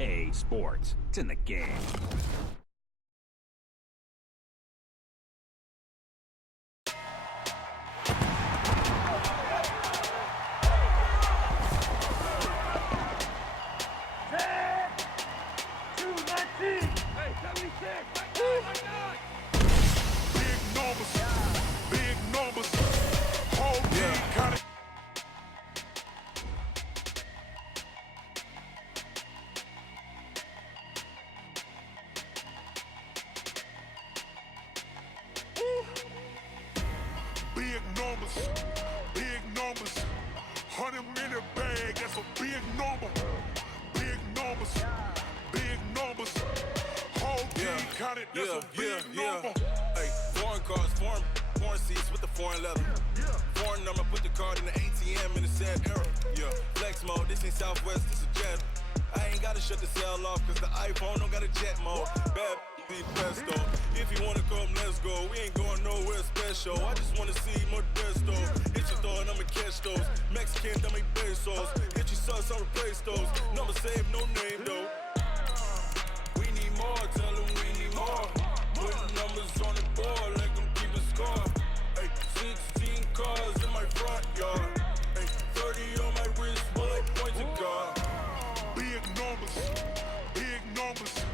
EA Sports. It's in the game. Big numbers, 100-minute bag, that's a big number. Big numbers, whole team counted, that's a big number. Hey, foreign cars, foreign seats with the foreign leather. Foreign number, put the card in the ATM in the sad era. Yeah, flex mode, this ain't Southwest, this a jet. I ain't gotta shut the cell off, cause the iPhone don't got a jet mode. Bad be pesto. If you wanna come, let's go. We ain't going nowhere special. I just wanna see more desto. Hit your throw and I'ma catch those. Mexican, dummy pesos. Hit your sus, I'll replace those. Number save, no name though. We need more, tell them we need more. Put numbers on the board, let them keep a score. Hey, 16 cars in my front yard. Hey, 30 on my wrist, bullet point to God. Big numbers,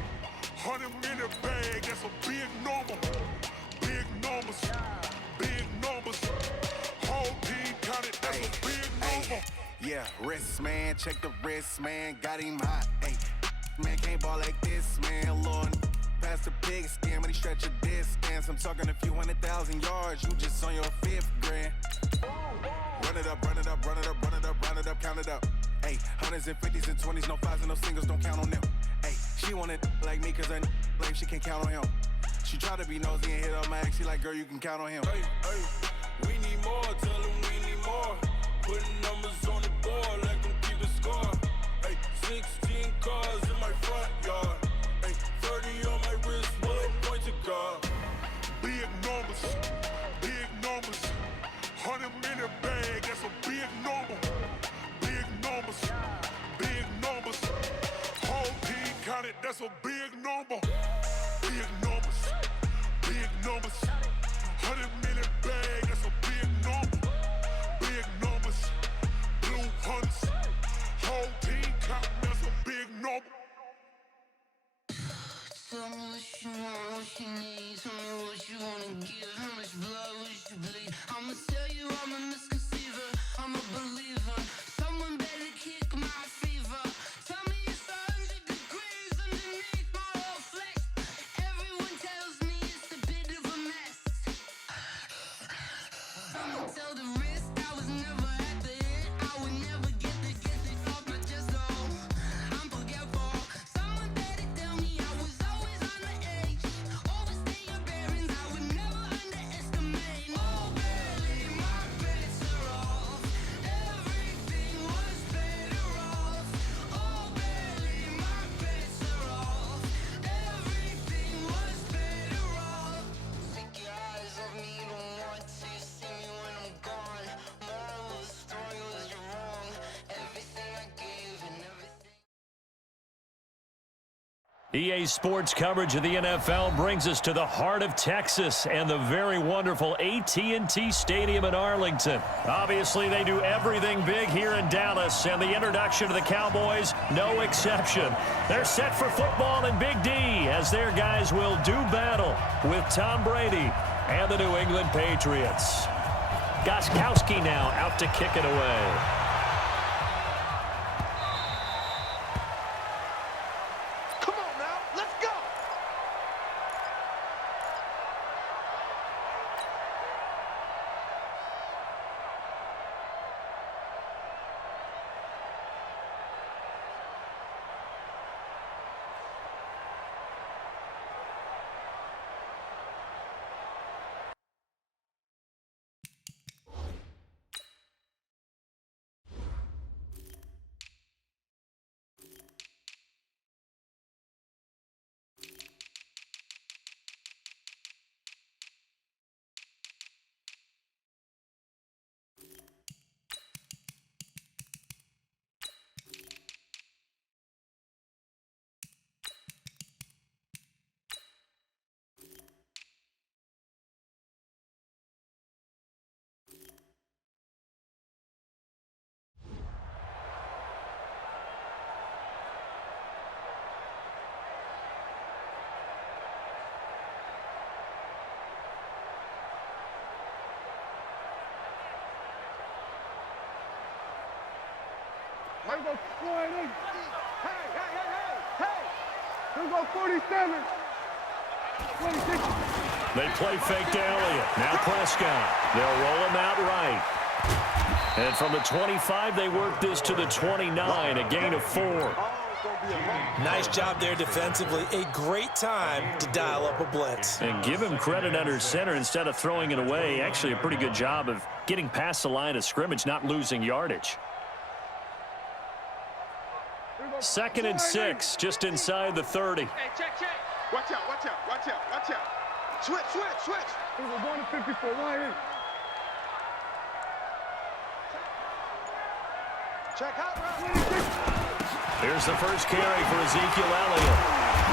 100-minute bag, that's a big number. Big numbers, whole team counted, that's a big number. Yeah, wrist man, check the wrist man, got him hot. Hey, man can't ball like this, man. Lord, past the pig skin when he stretch a distance. I'm talking a few 100,000 yards, you just on your 5th grand. Run it up, count it up. Hey, hundreds and 50s and 20s, no 5s and no singles, don't count on them. Hey, she want it like me cause her like she can't count on him. She try to be nosy and hit up my ex, she like, girl, you can count on him. Hey, we need more, tell them we need more. Putting numbers on the board, let them keep a score. Hey, 16 cars in my front yard. Hey, 30 on my wrist, bullet point to God. Big numbers, 100-minute bag, that's a big number. Big numbers, whole team counted, that's a big number. Big numbers, 100-minute bag, that's a big number. Big numbers, blue hunts, whole team counted, that's a big number. Tell me what you want, what you need. Tell me what you wanna give. How much blood would you bleed? I'ma tell you I'm a misconceiver. I'm a believer. Someone better kick my fever. Tell me it's 100 degrees underneath my whole flesh. Everyone tells me it's a bit of a mess. I'ma tell the risk I was never at the end. I would never get it off my chest though. I'm forgetful. Someone better tell me I was always on the edge. Overstay your bearings, I would never underestimate. Oh barely, my bets are off. Everything was better off. Oh barely, my bets are off. Everything was better off. Take your eyes off me, you don't want to see me when I'm gone. Moral of the story was you're wrong. Everything I gave and everything. EA Sports coverage of the NFL brings us to the heart of Texas and the very wonderful AT&T Stadium in Arlington. Obviously, they do everything big here in Dallas, and the introduction to the Cowboys, no exception. They're set for football in Big D as their guys will do battle with Tom Brady and the New England Patriots. Gostkowski now out to kick it away. Here go 47. 26. They play fake to Elliott. Now Prescott. They'll roll him out right. And from the 25, they work this to the 29, a gain of 4. Nice job there defensively. A great time to dial up a blitz. And give him credit under center instead of throwing it away. Actually, a pretty good job of getting past the line of scrimmage, not losing yardage. 2nd and 6, just inside the 30. Hey, check. Watch out. Switch. We're going to 54. Why? Check out. Here's the first carry for Ezekiel Elliott.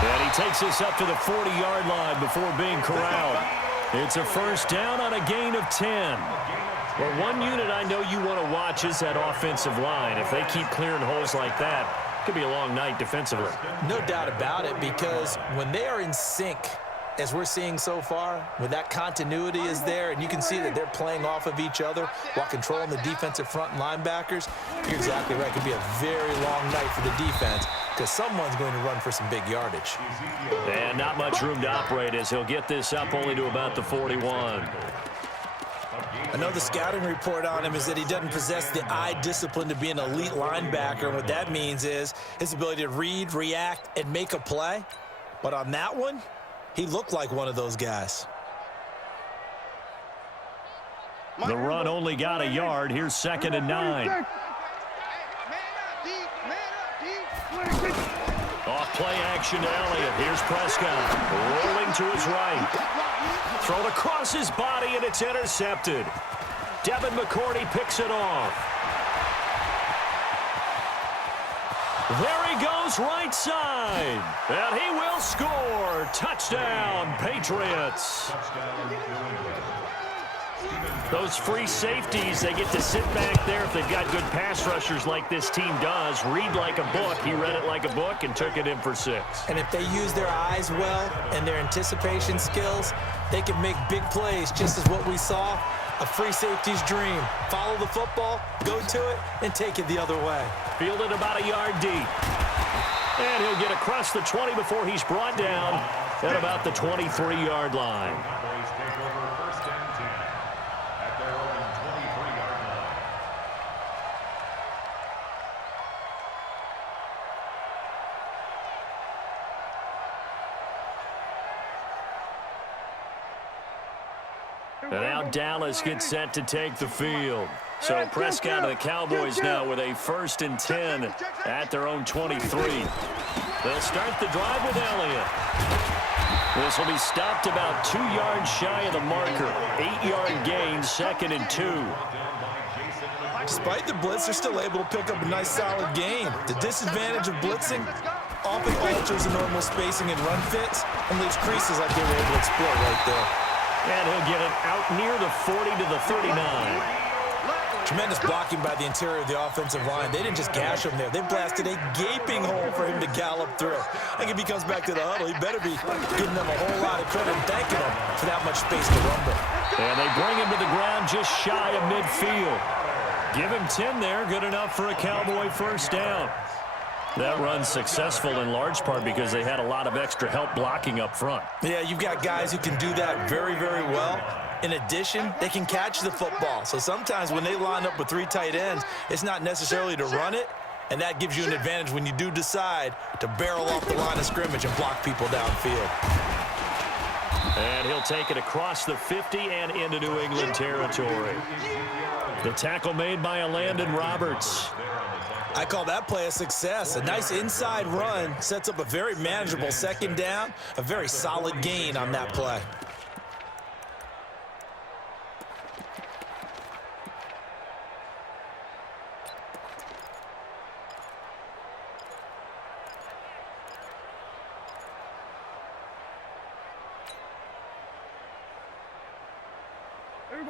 And he takes us up to the 40-yard line before being corralled. It's a first down on a gain of 10. Well, one unit I know you want to watch is that offensive line. If they keep clearing holes like that, it could be a long night defensively. No doubt about it, because when they are in sync, as we're seeing so far, when that continuity is there and you can see that they're playing off of each other while controlling the defensive front linebackers, you're exactly right. It could be a very long night for the defense because someone's going to run for some big yardage. And not much room to operate as he'll get this up only to about the 41. I know the scouting report on him is that he doesn't possess the eye discipline to be an elite linebacker. And what that means is his ability to read, react, and make a play. But on that one, he looked like one of those guys. The run only got a yard. Here's 2nd and 9. Off play action to Elliott. Here's Prescott. Rolling to his right. Thrown across his body, and it's intercepted. Devin McCourty picks it off. There he goes, right side. And he will score. Touchdown, Patriots. Those free safeties, they get to sit back there if they've got good pass rushers like this team does. Read like a book. He read it like a book and took it in for 6. And if they use their eyes well and their anticipation skills, they can make big plays, just as what we saw. A free safety's dream. Follow the football, go to it, and take it the other way. Fielded about a yard deep. And he'll get across the 20 before he's brought down at about the 23-yard line. And now Dallas gets set to take the field. So Prescott and the Cowboys now with a 1st and 10 at their own 23. They'll start the drive with Elliott. This will be stopped about 2 yards shy of the marker. 8-yard gain, 2nd and 2. Despite the blitz, they're still able to pick up a nice solid gain. The disadvantage of blitzing often alters the normal spacing and run fits and leaves creases like they were able to exploit right there. And he'll get it out near the 40 to the 39. Tremendous blocking by the interior of the offensive line. They didn't just gash him there. They blasted a gaping hole for him to gallop through. I think if he comes back to the huddle, he better be giving them a whole lot of credit and thanking them for that much space to rumble. And they bring him to the ground just shy of midfield. Give him 10 there. Good enough for a Cowboy first down. That run's successful in large part because they had a lot of extra help blocking up front. Yeah, you've got guys who can do that very, very well. In addition, they can catch the football. So sometimes when they line up with 3 tight ends, it's not necessarily to run it, and that gives you an advantage when you do decide to barrel off the line of scrimmage and block people downfield. And he'll take it across the 50 and into New England territory. The tackle made by Landon Roberts. I call that play a success. A nice inside run sets up a very manageable 2nd down, a very solid gain on that play.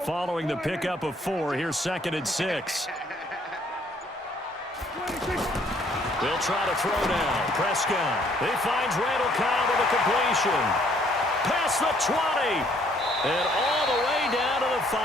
Following the pickup of 4, here's 2nd and 6. They'll try to throw now. Prescott. He finds Randall Cobb with a completion. Past the 20. And all the way down to the 5.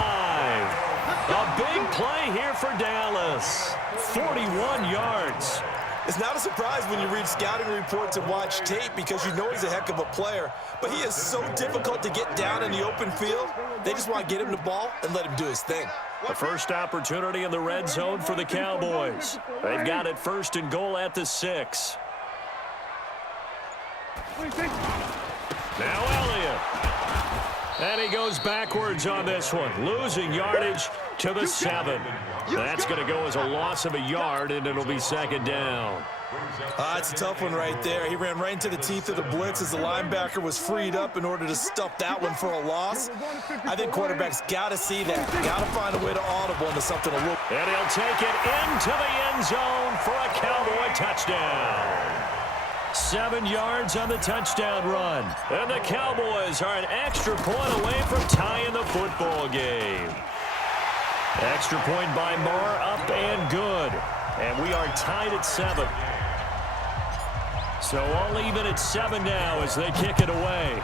A big play here for Dallas. 41 yards. It's not a surprise when you read scouting reports and watch tape because you know he's a heck of a player, but he is so difficult to get down in the open field. They just want to get him the ball and let him do his thing. The first opportunity in the red zone for the Cowboys. They've got it 1st and goal at the 6. Now Elliott. And he goes backwards on this one, losing yardage to the 7. That's going to go as a loss of a yard, and it'll be 2nd down. It's a tough one right there. He ran right into the teeth of the blitz as the linebacker was freed up in order to stuff that one for a loss. I think quarterbacks got to see that. Got to find a way to audible into something a little. And he'll take it into the end zone for a Cowboy touchdown. 7 yards on the touchdown run. And the Cowboys are an extra point away from tying the football game. Extra point by Moore, up and good. And we are tied at 7. So all even at 7 now as they kick it away.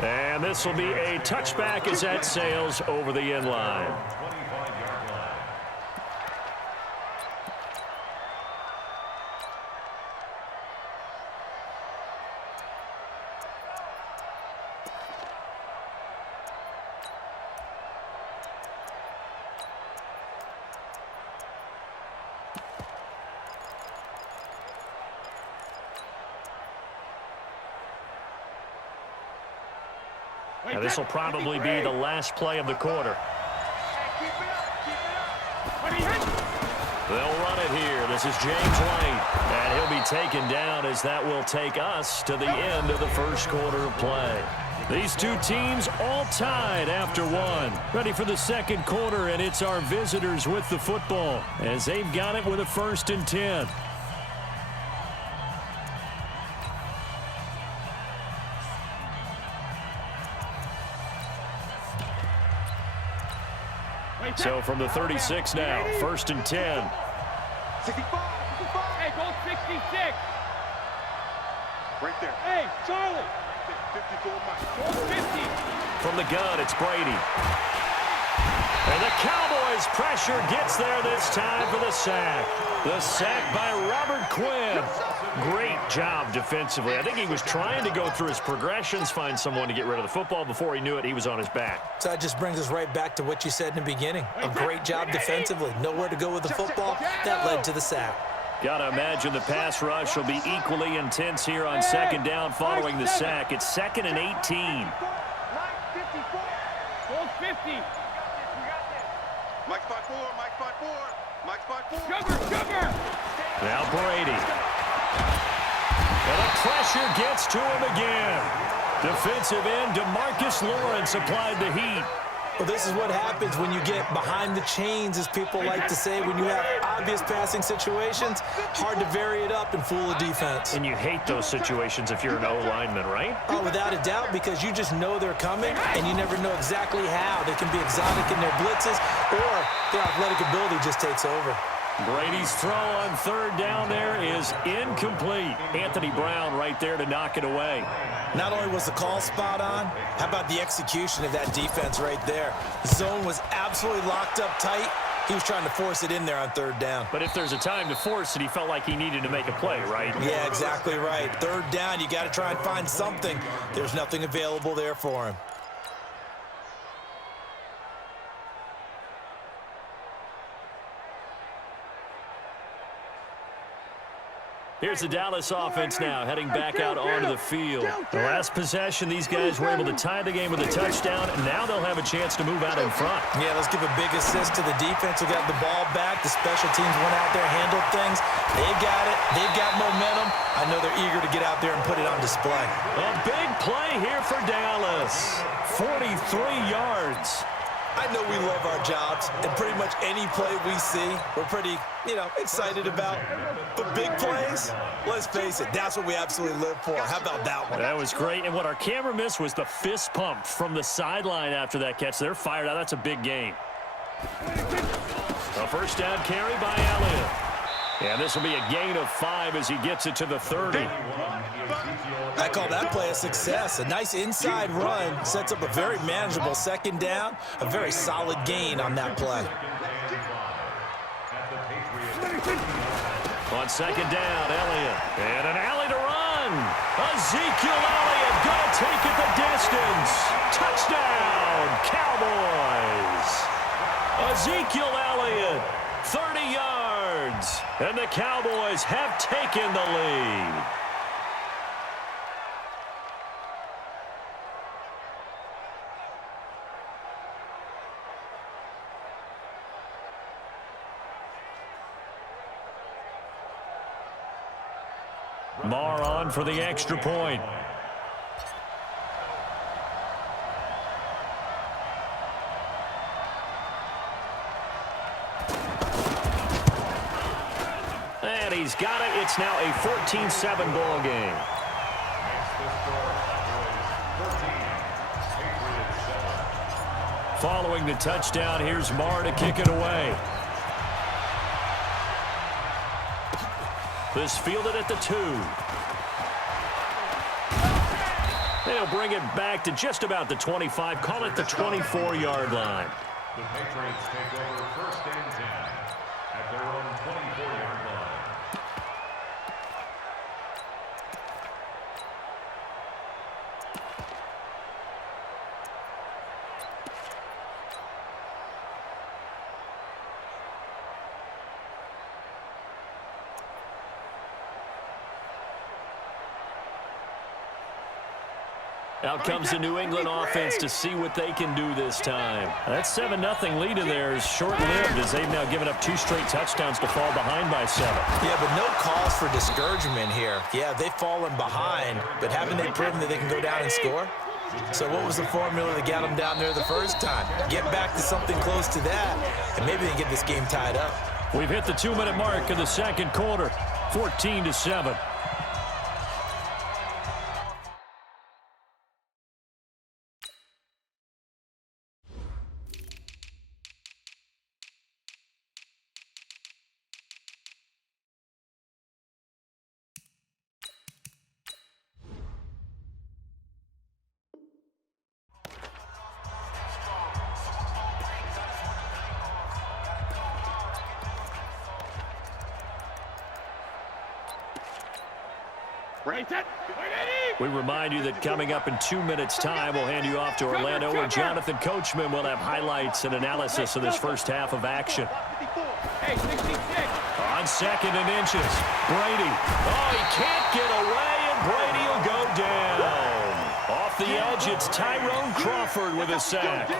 And this will be a touchback as that sails over the end line. Now this will probably be the last play of the quarter. They'll run it here. This is James White, and he'll be taken down as that will take us to the end of the first quarter of play. These two teams all tied after 1. Ready for the second quarter, and it's our visitors with the football as they've got it with a 1st and 10. So from the 36 now, 1st and 10. 65. Hey, go 66. Right there. Hey, Charlie. 54, Mike. Go 50. From the gun, it's Brady. And the Cowboys' pressure gets there this time for the sack. The sack by Robert Quinn. Great job defensively. I think he was trying to go through his progressions, find someone to get rid of the football. Before he knew it, he was on his back. So that just brings us right back to what you said in the beginning. A great job defensively. Nowhere to go with the football. That led to the sack. Got to imagine the pass rush will be equally intense here on 2nd down following the sack. It's 2nd and 18. Go 50. Mike 5-4, Mike 5-4, Mike 5-4. Sugar. Now Brady. And the pressure gets to him again. Defensive end DeMarcus Lawrence applied the heat. Well, this is what happens when you get behind the chains, as people like to say. When you have obvious passing situations, hard to vary it up and fool a defense. And you hate those situations if you're an O-lineman, right? Oh, without a doubt, because you just know they're coming, and you never know exactly how. They can be exotic in their blitzes, or their athletic ability just takes over. Brady's throw on 3rd down there is incomplete. Anthony Brown right there to knock it away. Not only was the call spot on, how about the execution of that defense right there? The zone was absolutely locked up tight. He was trying to force it in there on 3rd down. But if there's a time to force it, he felt like he needed to make a play, right? Yeah, exactly right. 3rd down, you got to try and find something. There's nothing available there for him. Here's the Dallas offense now, heading back out onto the field. The last possession, these guys were able to tie the game with a touchdown, and now they'll have a chance to move out in front. Yeah, let's give a big assist to the defense who got the ball back. The special teams went out there, handled things. They got it. They've got momentum. I know they're eager to get out there and put it on display. A big play here for Dallas. 43 yards. I know we love our jobs, and pretty much any play we see, we're pretty, excited about. But big plays, let's face it, that's what we absolutely live for. How about that one? That was great, and what our camera missed was the fist pump from the sideline after that catch. They're fired out. That's a big game. A 1st down carry by Elliott. And this will be a gain of 5 as he gets it to the 30. I call that play a success. A nice inside run sets up a very manageable second down, a very solid gain on that play. On second down, Elliott. And an alley to run. Ezekiel Elliott going to take it the distance. Touchdown, Cowboys. Ezekiel Elliott, 30 yards. And the Cowboys have taken the lead. Marr on for the extra point. And he's got it. It's now a 14-7 ball game. Following the touchdown, here's Marr to kick it away. This fielded at the 2. They'll bring it back to just about the 25. Call it the 24-yard line. The Patriots take over 1st and 10 at their own 24-yard line. Out comes the New England offense to see what they can do this time. That 7-0 lead in there is short-lived as they've now given up 2 straight touchdowns to fall behind by 7. Yeah, but no cause for discouragement here. Yeah, they've fallen behind, but haven't they proven that they can go down and score? So what was the formula that got them down there the first time? Get back to something close to that, and maybe they can get this game tied up. We've hit the 2-minute mark of the second quarter, 14-7. We remind you that coming up in 2 minutes' time, we'll hand you off to Orlando, where Jonathan Coachman will have highlights and analysis of this first half of action. On 2nd and inches, Brady. Oh, he can't get away, and Brady will go down. Off the edge, it's Tyrone Crawford with a sack.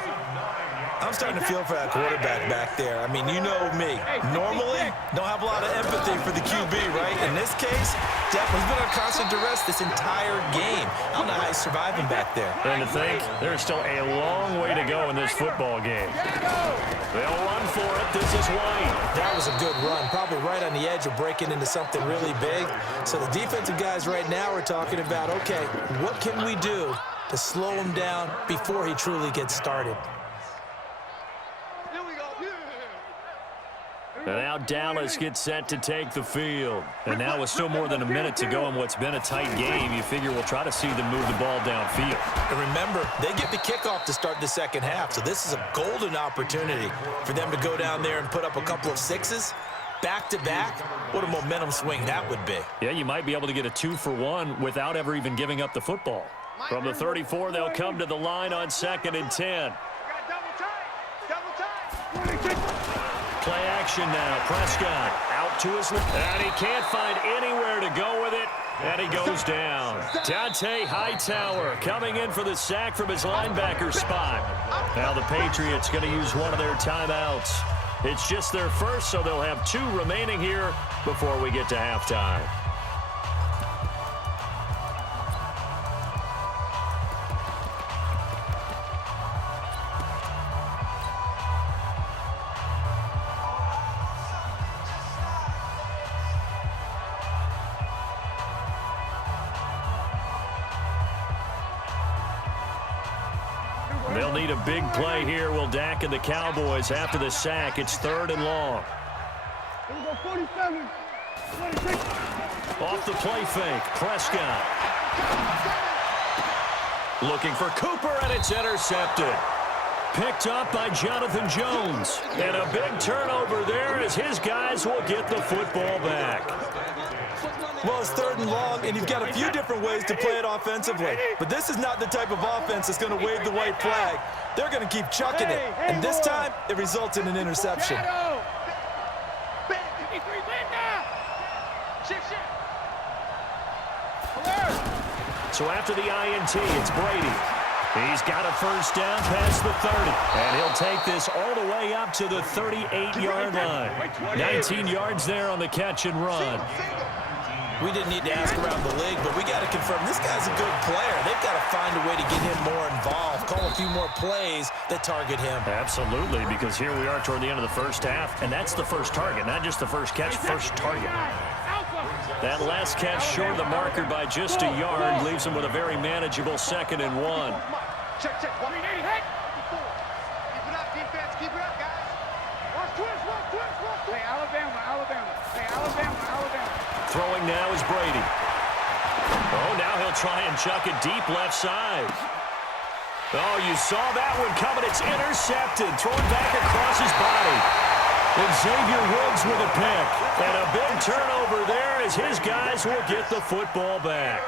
I'm starting to feel for that quarterback back there. I mean, you know me. Normally, don't have a lot of empathy for the QB, right? In this case, Jeff has been on constant duress this entire game. I don't know how he's surviving back there. And to think, there's still a long way to go in this football game. They'll run for it. This is White. That was a good run, probably right on the edge of breaking into something really big. So the defensive guys right now are talking about, okay, what can we do to slow him down before he truly gets started? And now Dallas gets set to take the field. And now with still more than a minute to go in what's been a tight game, you figure we'll try to see them move the ball downfield. And remember, they get the kickoff to start the second half, so this is a golden opportunity for them to go down there and put up a couple of 6s. Back-to-back, what a momentum swing that would be. Yeah, you might be able to get a 2-for-1 without ever even giving up the football. From the 34, they'll come to the line on 2nd and 10. Play action now. Prescott out to his left. And he can't find anywhere to go with it. And he goes down. Dante Hightower coming in for the sack from his linebacker spot. Now the Patriots going to use one of their timeouts. It's just their first, so they'll have 2 remaining here before we get to halftime. They'll need a big play here. Will Dak and the Cowboys after the sack. It's 3rd and long. Here we go, 47. Off the play fake, Prescott. Looking for Cooper, and it's intercepted. Picked up by Jonathan Jones. And a big turnover there as his guys will get the football back. Well, it's 3rd and long, and you've got a few different ways to play it offensively. But this is not the type of offense that's going to wave the white flag. They're going to keep chucking it. And this time, it results in an interception. So after the INT, it's Brady. He's got a first down past the 30. And he'll take this all the way up to the 38-yard line. 19 yards there on the catch and run. We didn't need to ask around the league, but we got to confirm this guy's a good player. They've got to find a way to get him more involved, call a few more plays that target him. Absolutely, because here we are toward the end of the first half, and that's the first target, not just the first catch, first target. That last catch short of the marker by just a yard leaves him with a very manageable 2nd and 1. Check. Keep it up, defense. Keep it up, guys. Watch twist. Hey, Alabama. Throwing now is Brady. Oh, now he'll try and chuck it deep left side. Oh, you saw that one coming. It's intercepted. Throwing back across his body. And Xavier Woods with a pick. And a big turnover there as his guys will get the football back.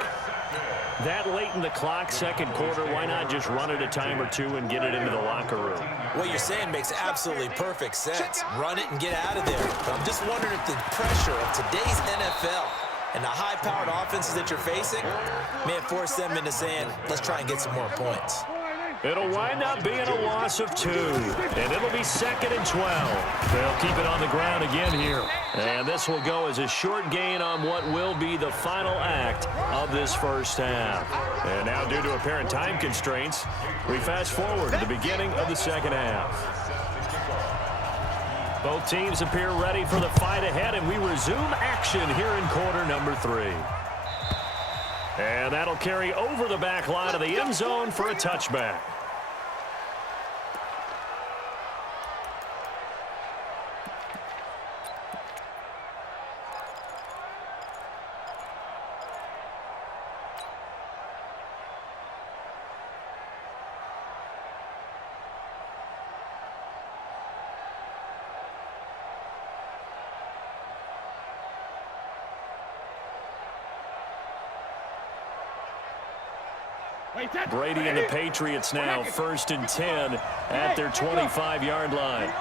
That late in the clock, 2nd quarter, why not just run it a time or two and get it into the locker room? What you're saying makes absolutely perfect sense. Run it and get out of there. But I'm just wondering if the pressure of today's NFL and the high-powered offenses that you're facing may have forced them into saying, let's try and get some more points. It'll wind up being a loss of 2, and it'll be 2nd and 12. They'll keep it on the ground again here. And this will go as a short gain on what will be the final act of this first half. And now, due to apparent time constraints, we fast forward to the beginning of the 2nd half. Both teams appear ready for the fight ahead, and we resume action here in quarter number 3. And that'll carry over the back line of the end zone for a touchback. Brady and the Patriots now 1st and 10 at their 25-yard line.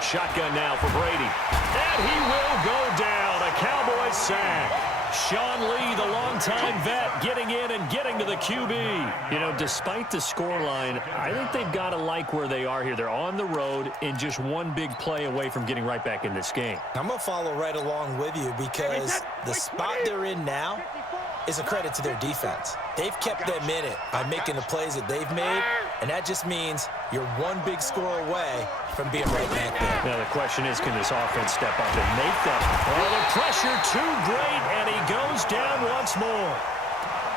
Shotgun now for Brady. And he will go down. A Cowboys sack. Sean Lee, the longtime vet, getting in and getting to the QB. You know, despite the scoreline, I think they've got to like where they are here. They're on the road and just one big play away from getting right back in this game. I'm going to follow right along with you because the spot they're in now is a credit to their defense. They've kept them in it by making the plays that they've made, and that just means you're one big score away from being right back there. Now the question is, can this offense step up and make that? Oh, the pressure too great, and he goes down once more.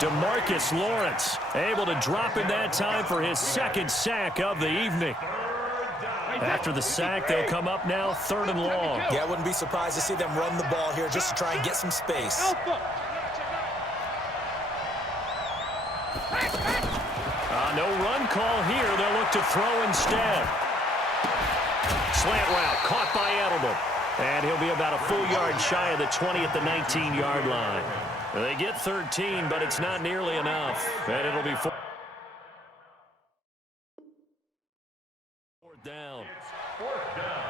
DeMarcus Lawrence able to drop in that time for his 2nd sack of the evening. After the sack, they'll come up now 3rd and long. Yeah, I wouldn't be surprised to see them run the ball here just to try and get some space. No run call here. They'll look to throw instead. Slant route caught by Edelman. And he'll be about a full yard shy of the 20 at the 19-yard line. They get 13, but it's not nearly enough. And it'll be 4th down. Fourth down.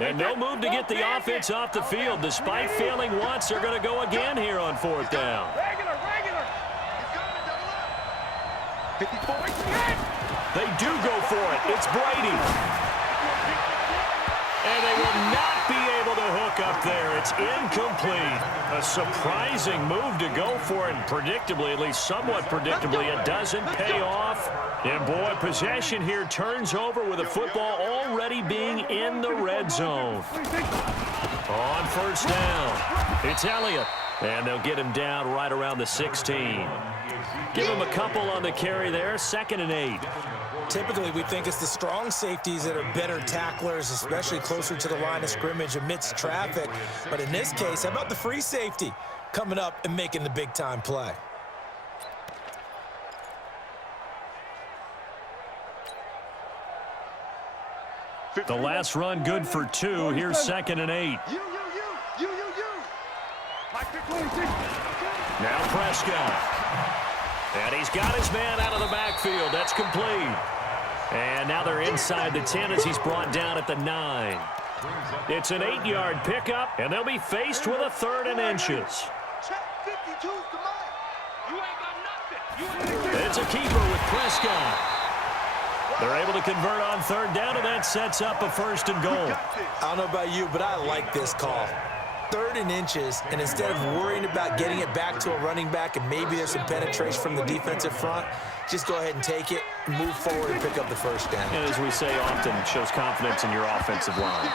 And no move to get the offense off the field. Despite failing once, they're going to go again here on 4th down. Regular. He's coming to double up. 54. They do go for it. It's Brady. And they will not be able to hook up there. It's incomplete. A surprising move to go for it. And predictably, at least somewhat predictably, it doesn't pay off. And boy, possession here turns over with the football already being in the red zone. On 1st down, it's Elliott. And they'll get him down right around the 16. Give him a couple on the carry there, 2nd and 8. Typically, we think it's the strong safeties that are better tacklers, especially closer to the line of scrimmage amidst traffic. But in this case, how about the free safety coming up and making the big-time play? The last run good for 2. Here's 2nd and 8. Now Prescott. And he's got his man out of the backfield. That's complete. And now they're inside the 10 as he's brought down at the 9. It's an 8-yard pickup, and they'll be faced with a 3rd and inches. It's a keeper with Prescott. They're able to convert on 3rd down, and that sets up a 1st and goal. I don't know about you, but I like this call. 3rd and inches, and instead of worrying about getting it back to a running back and maybe there's some penetration from the defensive front, just go ahead and take it, move forward, and pick up the 1st down. And as we say often, it shows confidence in your offensive line.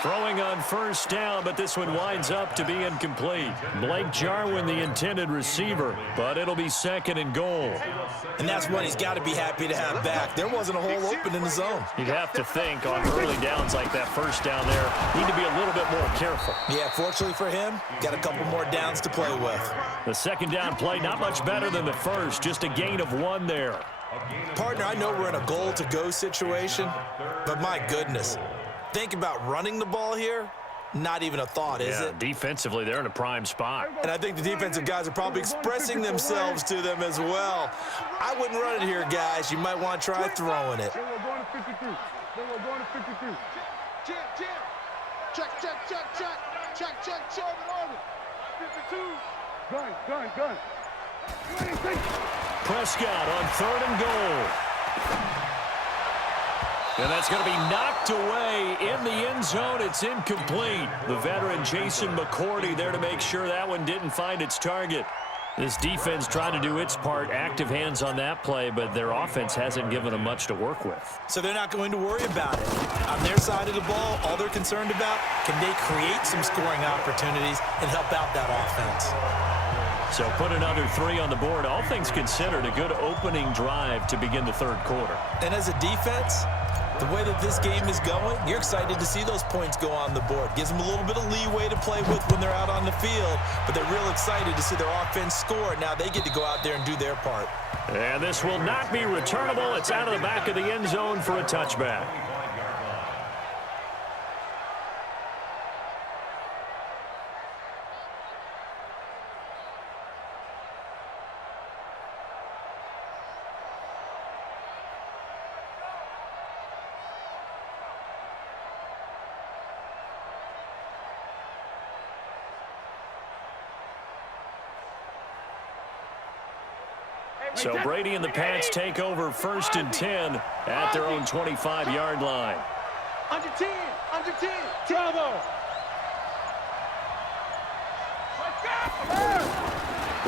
Throwing on 1st down, but this one winds up to be incomplete. Blake Jarwin, the intended receiver, but it'll be 2nd and goal. And that's one he's got to be happy to have back. There wasn't a hole open in the zone. You'd have to think on early downs like that 1st down there, need to be a little bit more careful. Yeah, fortunately for him, got a couple more downs to play with. The 2nd down play, not much better than the 1st, just a gain of 1 there. Partner, I know we're in a goal-to-go situation, but my goodness, think about running the ball here. Not even a thought, is it? Defensively, they're in a prime spot. And I think the defensive guys are probably expressing themselves to them as well. I wouldn't run it here, guys. You might want to try throwing it. We're going to 53. We're going to 53. Jim. Check. Check. 52. Gun. Prescott on 3rd and goal. And that's going to be knocked away in the end zone. It's incomplete. The veteran Jason McCourty there to make sure that one didn't find its target. This defense tried to do its part, active hands on that play, but their offense hasn't given them much to work with. So they're not going to worry about it. On their side of the ball, all they're concerned about, can they create some scoring opportunities and help out that offense? So put another 3 on the board. All things considered, a good opening drive to begin the 3rd quarter. And as a defense, the way that this game is going, you're excited to see those points go on the board. Gives them a little bit of leeway to play with when they're out on the field, but they're real excited to see their offense score. Now they get to go out there and do their part. And this will not be returnable. It's out of the back of the end zone for a touchback. So Brady and the Pats take over 1st and 10 at their own 25-yard line. Under 10. Bravo.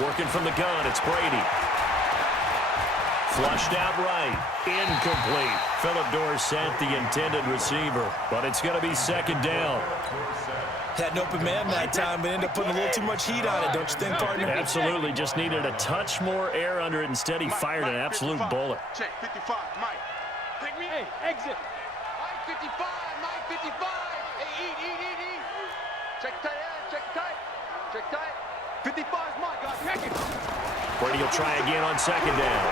Working from the gun, it's Brady. Flushed out right. Incomplete. Philip Dorsett, the intended receiver. But it's going to be 2nd down. Had an open man that time, but ended up putting a little too much heat on it, don't you think, partner? Absolutely. Just needed a touch more air under it. Instead, he fired an absolute bullet. Check 55, Mike. Take me. Hey, exit. Mike 55, Mike 55. Hey, eat. Check tight. 55 is Mike, guys. Check it. Brady will try again on 2nd down.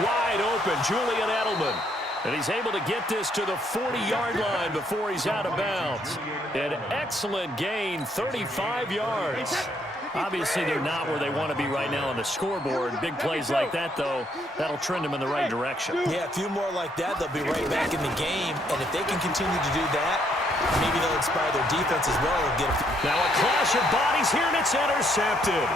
Wide open, Julian Edelman. And he's able to get this to the 40-yard line before he's out of bounds. An excellent gain, 35 yards. Obviously, they're not where they want to be right now on the scoreboard. Big plays like that, though, that'll trend them in the right direction. Yeah, a few more like that, they'll be right back in the game. And if they can continue to do that, maybe they'll inspire their defense as well. Now a clash of bodies here, and it's intercepted.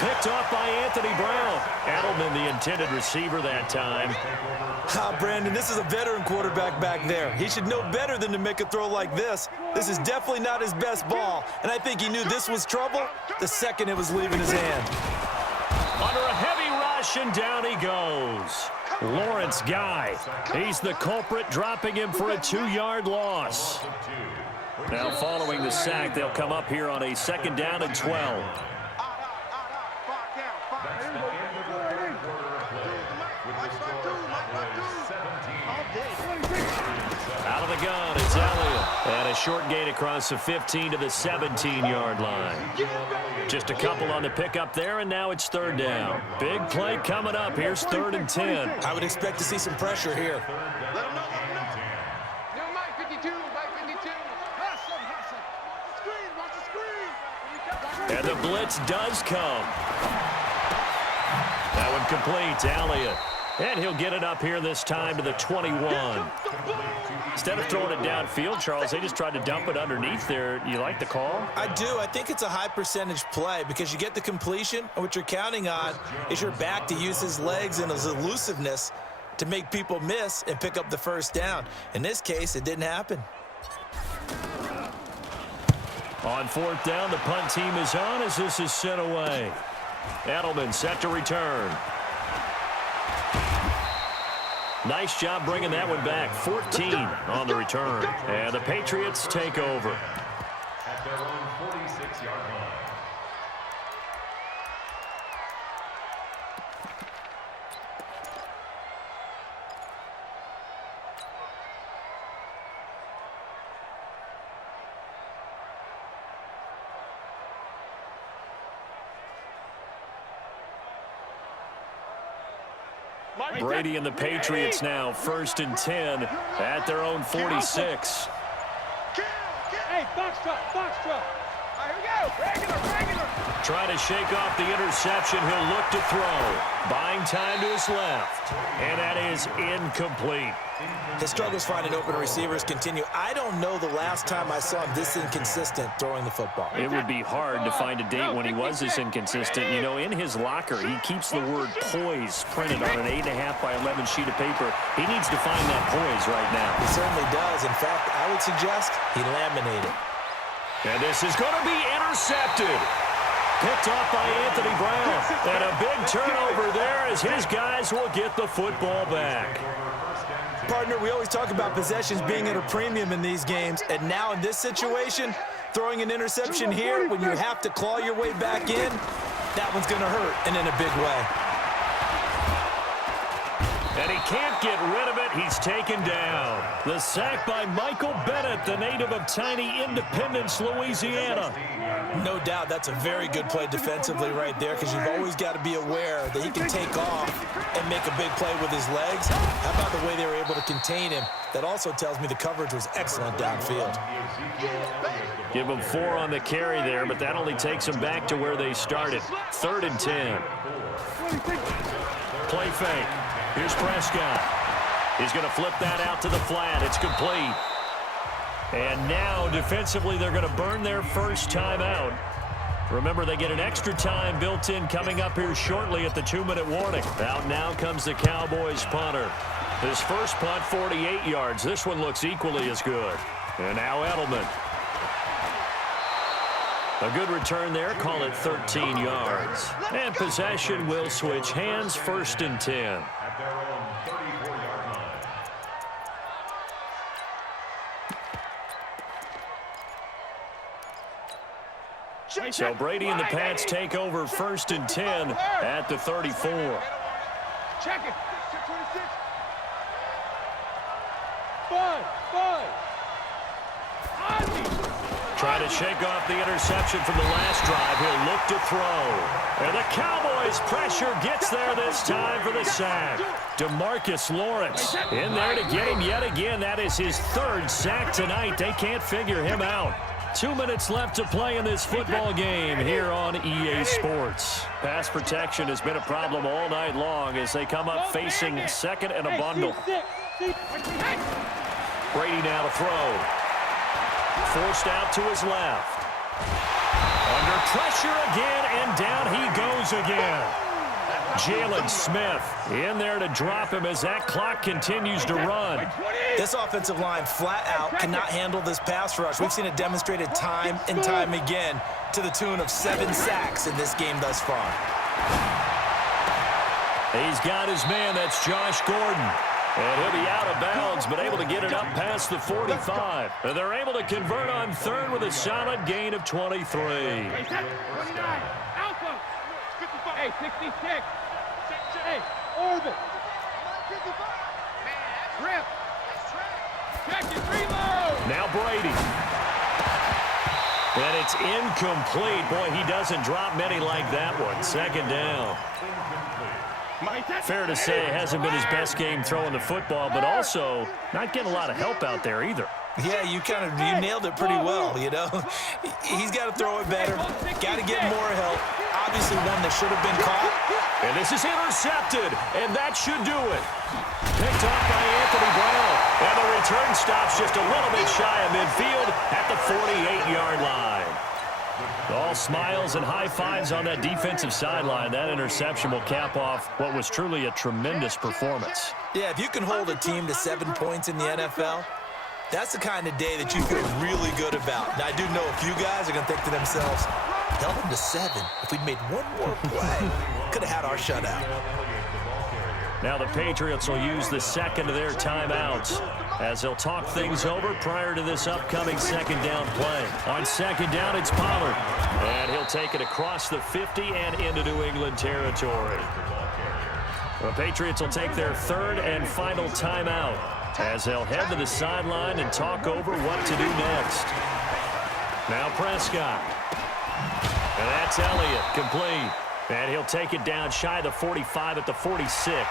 Picked off by Anthony Brown. Edelman, the intended receiver that time. Brandon, this is a veteran quarterback back there. He should know better than to make a throw like this. This is definitely not his best ball, and I think he knew this was trouble the second it was leaving his hand. Under a heavy rush, and down he goes. Lawrence Guy. He's the culprit, dropping him for a 2-yard loss. Now following the sack, they'll come up here on a 2nd down and 12. That's the end of the third quarter of play. With the score, that was 17. Out of the gun, it's Elliott. And a short gain across the 15 to the 17-yard line. Just a couple on the pickup there, and now it's 3rd down. Big play coming up. Here's 3rd and 10. I would expect to see some pressure here. Let him know. Mike 52, Mike 52. Hustle. Screen, watch the screen. And the blitz does come. That one complete, Elliott. And he'll get it up here this time to the 21. Instead of throwing it downfield, Charles, they just tried to dump it underneath there. You like the call? I do. I think it's a high percentage play because you get the completion, and what you're counting on is your back to use his legs and his elusiveness to make people miss and pick up the 1st down. In this case, it didn't happen. On 4th down, the punt team is on as this is sent away. Edelman set to return. Nice job bringing that one back. 14 on the return. And the Patriots take over. At their own 46-yard line. Brady and the Patriots now 1st and 10 at their own 46. Hey, box truck. All right, here we go. Regular. Trying to shake off the interception. He'll look to throw. Buying time to his left. And that is incomplete. His struggles finding open receivers continue. I don't know the last time I saw him this inconsistent throwing the football. It would be hard to find a date when he was this inconsistent. You know, in his locker, he keeps the word poise printed on an 8.5 by 11 sheet of paper. He needs to find that poise right now. He certainly does. In fact, I would suggest he laminated. And this is going to be intercepted. Picked off by Anthony Brown. And a big turnover there as his guys will get the football back. Partner, we always talk about possessions being at a premium in these games, and now in this situation, throwing an interception here when you have to claw your way back in, that one's going to hurt, and in a big way. And he can't get rid of it. He's taken down. The sack by Michael Bennett, the native of tiny Independence, Louisiana. No doubt that's a very good play defensively right there because you've always got to be aware that he can take off and make a big play with his legs. How about the way they were able to contain him? That also tells me the coverage was excellent downfield. Give him 4 on the carry there, but that only takes them back to where they started. 3rd and 10. Play fake. Here's Prescott. He's going to flip that out to the flat. It's complete. And now, defensively, they're going to burn their first timeout. Remember, they get an extra time built in coming up here shortly at the 2-minute warning. Out now comes the Cowboys punter. His first punt, 48 yards. This one looks equally as good. And now Edelman. A good return there. Call it 13 yards. And possession will switch hands. 1st and 10. At their own 34-yard line. So Brady and the Pats take over 1st and 10 at the 34. Check it. 26. Five. Trying to shake off the interception from the last drive. He'll look to throw. And the Cowboys' pressure gets there this time for the sack. DeMarcus Lawrence in there to get him yet again. That is his 3rd sack tonight. They can't figure him out. 2 minutes left to play in this football game here on EA Sports. Pass protection has been a problem all night long as they come up facing 2nd and a bundle. Brady now to throw. Forced out to his left. Under pressure again, and down he goes again. Jalen Smith in there to drop him as that clock continues to run. This offensive line flat out cannot handle this pass rush. We've seen it demonstrated time and time again to the tune of 7 sacks in this game thus far. He's got his man. That's Josh Gordon. And he'll be out of bounds has been able to get it up past the 45. And they're able to convert on third with a solid gain of 23. Hey, set. 29. Alpha. 55. Hey, 66. Hey, orbit. 55. Rip. Check it. Reload. Now Brady. And it's incomplete. Boy, he doesn't drop many like that one. Second down. Fair to say it hasn't been his best game throwing the football, but also not getting a lot of help out there either. Yeah, you nailed it pretty well, you know. He's got to throw it better, got to get more help. Obviously one that should have been caught. And this is intercepted, and that should do it. Picked off by Anthony Brown. And the return stops just a little bit shy of midfield at the 48-yard line. All smiles and high fives on that defensive sideline. That interception will cap off what was truly a tremendous performance. Yeah, if you can hold a team to 7 points in the NFL, that's the kind of day that you feel really good about. Now, I do know a few guys are going to think to themselves, held them to 7. If we'd made one more play, could have had our shutout. Now the Patriots will use the second of their timeouts as they'll talk things over prior to this upcoming second down play. On second down, it's Pollard. And he'll take it across the 50 and into New England territory. The Patriots will take their third and final timeout as they'll head to the sideline and talk over what to do next. Now Prescott. And that's Elliott, complete. And he'll take it down shy of the 45 at the 46.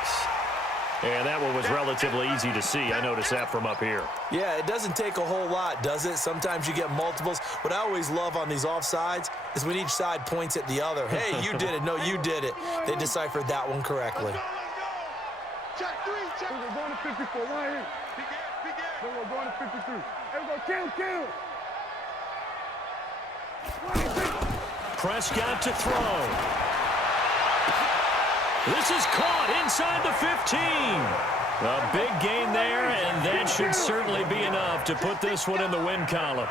And that one was relatively easy to see. I noticed that from up here. Yeah, it doesn't take a whole lot, does it? Sometimes you get multiples. What I always love on these offsides is when each side points at the other. Hey, you did it. No, you did it. They deciphered that one correctly. Check 3, check. We're going to 54. Right here. Then we're going to 53. Hey, we're going to kill. Prescott to throw. This is caught inside the 15. A big gain there, and that should certainly be enough to put this one in the win column.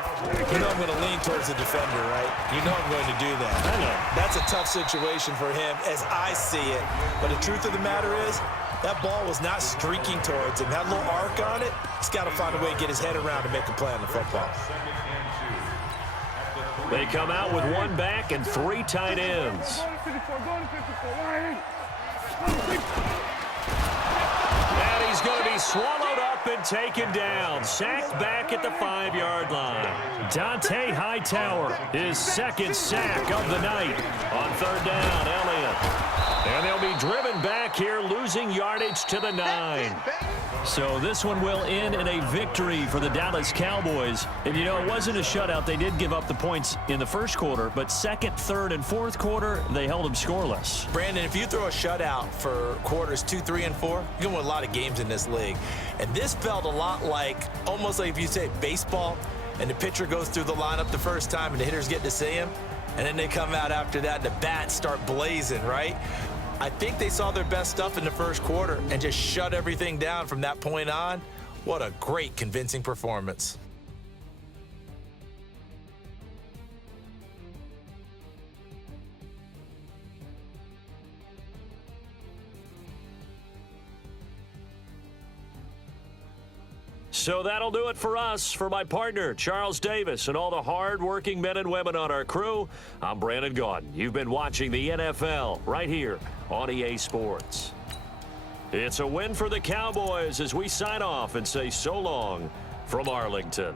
You know I'm going to lean towards the defender, right? You know I'm going to do that. I know. That's a tough situation for him as I see it. But the truth of the matter is, that ball was not streaking towards him. That little arc on it, he's got to find a way to get his head around to make a play on the football. They come out with one back and 3 tight ends. And he's going to be swallowed up and taken down. Sacked back at the 5-yard line. Dante Hightower, his second sack of the night. On third down, Elliott. And they'll be driven back here, losing yardage to the 9. So this one will end in a victory for the Dallas Cowboys. And, you know, it wasn't a shutout. They did give up the points in the first quarter, but second, third, and fourth quarter, they held them scoreless. Brandon, if you throw a shutout for quarters 2, 3, and 4, you're going to win a lot of games in this league. And this felt a lot like, almost like if you say baseball, and the pitcher goes through the lineup the first time and the hitters get to see him, and then they come out after that and the bats start blazing, right? I think they saw their best stuff in the first quarter and just shut everything down from that point on. What a great, convincing performance. So that'll do it for us. For my partner, Charles Davis, and all the hard-working men and women on our crew, I'm Brandon Gaudin. You've been watching the NFL right here on EA Sports. It's a win for the Cowboys as we sign off and say so long from Arlington.